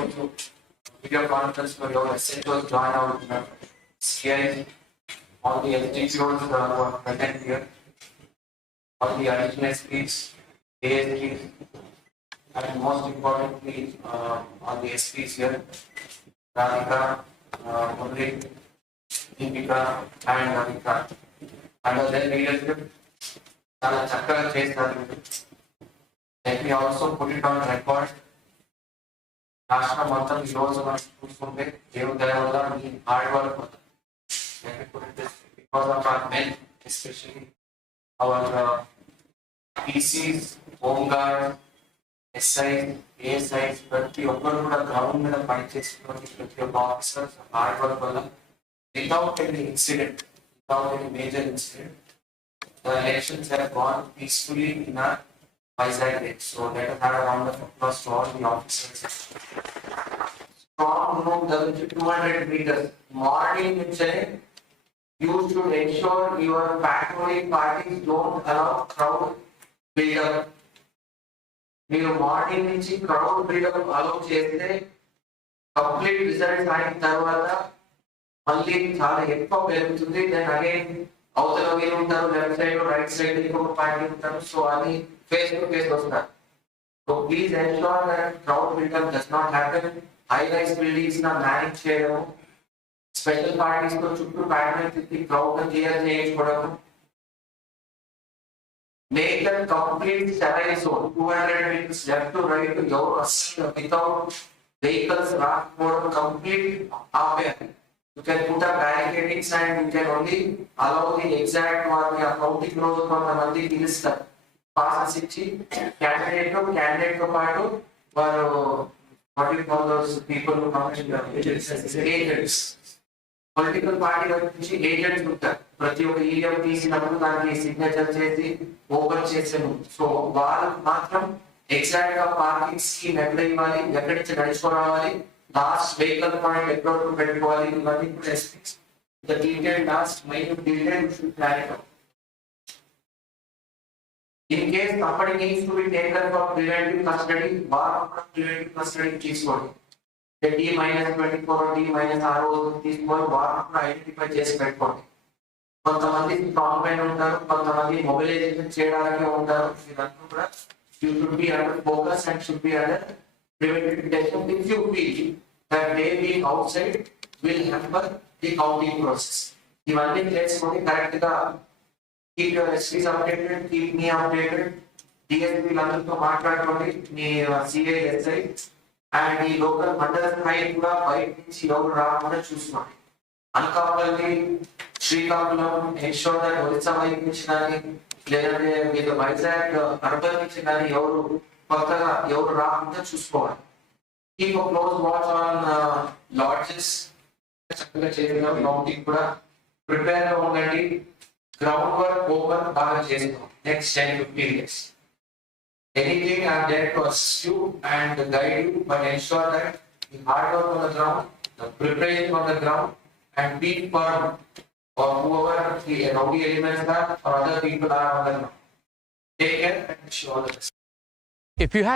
to video conference for your essentials join out CI, all the SDCOs were present here, all the additional SPs, ASPs, and most importantly, all the SPs here, Radhika, Murli, Deepika, and Radhika. Under their leadership, చాలా చక్కగా చేస్తారు. Let me also put it on record. రాష్ట్రం మొత్తం ఈ రోజు మనం చూసుకుంటే దేవుని దయ వల్ల మీ హార్డ్ వర్క్ వల్ల let me put it this way, because of our men, especially our PCs, home guard, SIs, ASIs, ప్రతి ఒక్కరు కూడా గ్రౌండ్ మీద పనిచేస్తున్నటువంటి ప్రతి ఒక్క ఆఫీసర్స్ హార్డ్ వర్క్ వల్ల without any incident, without any major incident, the elections have gone peacefully in our Vizag day. So let us have a round of applause to all the officers. Strong room doesn't 200 meters. Morning nunche, you should ensure your patrolling parties don't allow crowd build up. మీరు మార్నింగ్ నుంచి crowd buildup allow చేస్తే complete results అయిన తర్వాత మళ్ళీ చాలా ఎక్కువ పెరుగుతుంది. Then again అవతల వీరు ఉంటారు, లెఫ్ట్ సైడ్ రైట్ సైడ్ ఇంకొక పార్టీ ఉంటారు. సో అది ఫేస్ టు ఫేస్ వస్తారు. So please ensure that crowd buildup does not happen. High rise buildings నా మేనేజ్ చేయడం, స్పెషల్ పార్టీస్ తో చుట్టూ ప్యాటర్న్ తిప్పి క్రౌడ్ క్లియర్ చేయించుకోవడం. Make that complete sterile zone, 200 meters left to right, ఎవరు అసలు without vehicles రాకపోవడం కంప్లీట్ ఆపేయాలి. You can put up barricadings and you can only allow the exact one accounting రోజు కొంతమంది పిలుస్తారు. పాసెస్ ఇచ్చి క్యాండిడేట్ తో పాటు వారు what we call those people who come in agents. Political party నుంచి ఏజెంట్స్ ఉంటారు. ప్రతి ఒక్క ఈవీఎం తీసినప్పుడు దానికి సిగ్నేచర్ చేసి ఓపెన్ చేసాము. సో వాళ్ళకి మాత్రం ఎగ్జాక్ట్ గా పార్కింగ్స్ కి ఎక్కడ ఇవ్వాలి, ఎక్కడి నుంచి నడుచుకోవాలి, లాస్ట్ వెహికల్ పాయింట్ ఎక్కడ పెట్టుకోవాలి, ఇవన్నీ కూడా SPs the detail last mine detail should clarify. In case company needs to be taken for preventive custody, వారు ప్రివెంటివ్ కస్టడీ తీసుకోండి. D-24 D-RO తీసుకొని వారు ఐడెంటిఫై చేసి పెట్టుకోండి. కొంతమంది స్ట్రాంగ్ పైన ఉంటారు, కొంతమంది మొబిలైజేషన్ చేయడానికి ఉంటారు. ఇదంతా కూడా you should be under focus and should be under preventive detection. If you feel that they being outside will hamper the counting process. ఇవన్నీ చేసుకొని కరెక్ట్ గా keep your SPs updated, keep me updated. DSP లందరితో మాట్లాడుకోండి, మీ CA SI and ఈ లోకల్ మండల స్థాయి కూడా బయట నుంచి ఎవరు రాకుండా చూసుకోండి. అనకాపల్లి, శ్రీకాకుళం, ఎన్షూర్ దట్ ఒరిస్సా వైపు నుంచి కానీ లేదంటే మీరు వైజాగ్ అర్బన్ నుంచి కానీ ఎవరు కొత్తగా ఎవరు రాకుండా చూసుకోవాలి. Keep close watch on lodges. చక్కగా చేసిన కౌంటింగ్ కూడా ప్రిపేర్ గా ఉండండి. గ్రౌండ్ వర్క్ ఓపెన్ బాగా చేస్తాం నెక్స్ట్ 10-15 days. Anything I am there to assist you and guide you, but ensure that the hard work on the ground, the preparation on the ground, and be firm for whoever the rowdy elements are or other people are on the ground. Take care and wish you all the best. If you had